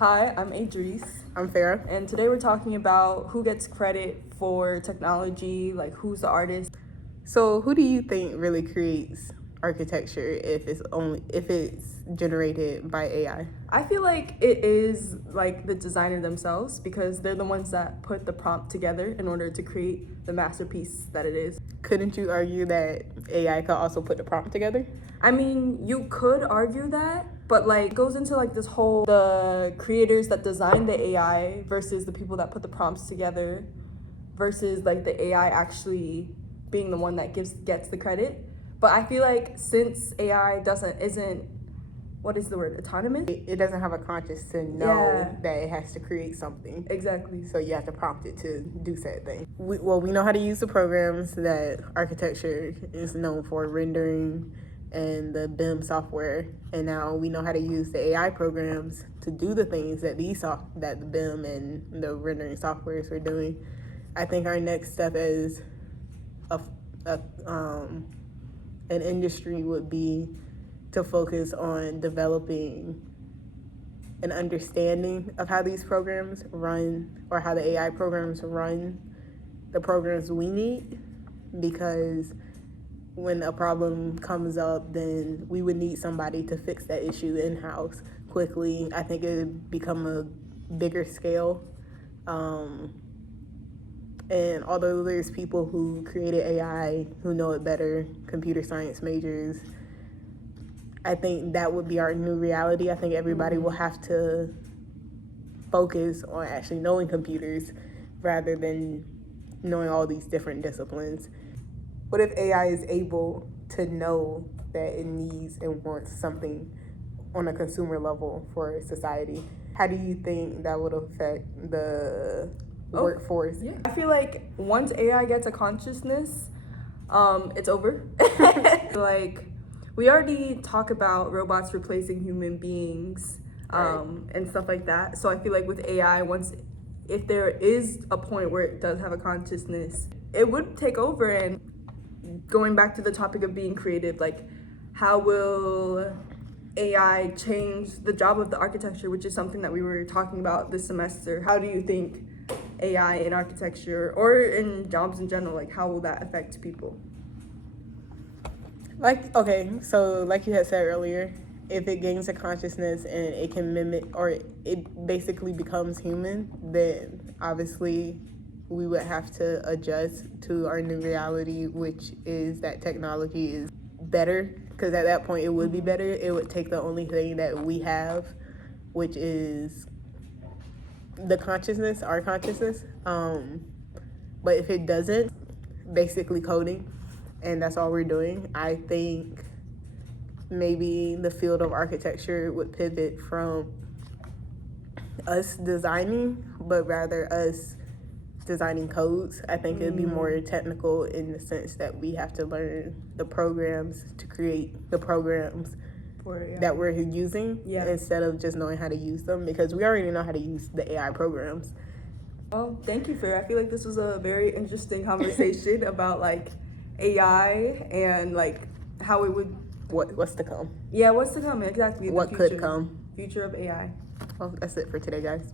Hi, I'm Adrice. I'm Farah. And today we're talking about who gets credit for technology, like who's the artist. So, who do you think really creates architecture if it's generated by AI? I feel like it is like the designer themselves because they're the ones that put the prompt together in order to create the masterpiece that it is. Couldn't you argue that AI could also put the prompt together? I mean, you could argue that, but like it goes into like this whole the creators that designed the AI versus the people that put the prompts together versus like the AI actually being the one that gets the credit. But I feel like since AI isn't what is the word, autonomous? It doesn't have a conscience to know that it has to create something. Exactly. So you have to prompt it to do said thing. We know how to use the programs that architecture is known for, rendering and the BIM software, and now we know how to use the AI programs to do the things that that the BIM and the rendering softwares are doing. I think our next step as an industry would be to focus on developing an understanding of how these programs run, or how the AI programs run the programs we need, because when a problem comes up, then we would need somebody to fix that issue in-house quickly. I think it would become a bigger scale. And although there's people who created AI who know it better, computer science majors, I think that would be our new reality. I think everybody will have to focus on actually knowing computers rather than knowing all these different disciplines. What if AI is able to know that it needs and wants something on a consumer level for society? How do you think that would affect the workforce? Yeah. I feel like once AI gets a consciousness, it's over. Like, we already talk about robots replacing human beings and stuff like that. So I feel like with AI, if there is a point where it does have a consciousness, it would take over. And going back to the topic of being creative, like how will AI change the job of the architecture, which is something that we were talking about this semester. How do you think AI in architecture or in jobs in general, like how will that affect people? Like you had said earlier, if it gains a consciousness and it can mimic, or it basically becomes human, then obviously we would have to adjust to our new reality, which is that technology is better, because at that point it would be better. It would take the only thing that we have, which is the consciousness, our consciousness. But if it doesn't, basically coding, and that's all we're doing, I think maybe the field of architecture would pivot from us designing, but rather us designing codes. I think it'd be more technical in the sense that we have to learn the programs to create the programs that we're using, instead of just knowing how to use them, because we already know how to use the AI programs. Well, thank you, Farah. I feel like this was a very interesting conversation about like AI and like how it would what's to come. Yeah, what's to come, exactly. What could come. Future of AI. Well, that's it for today, guys.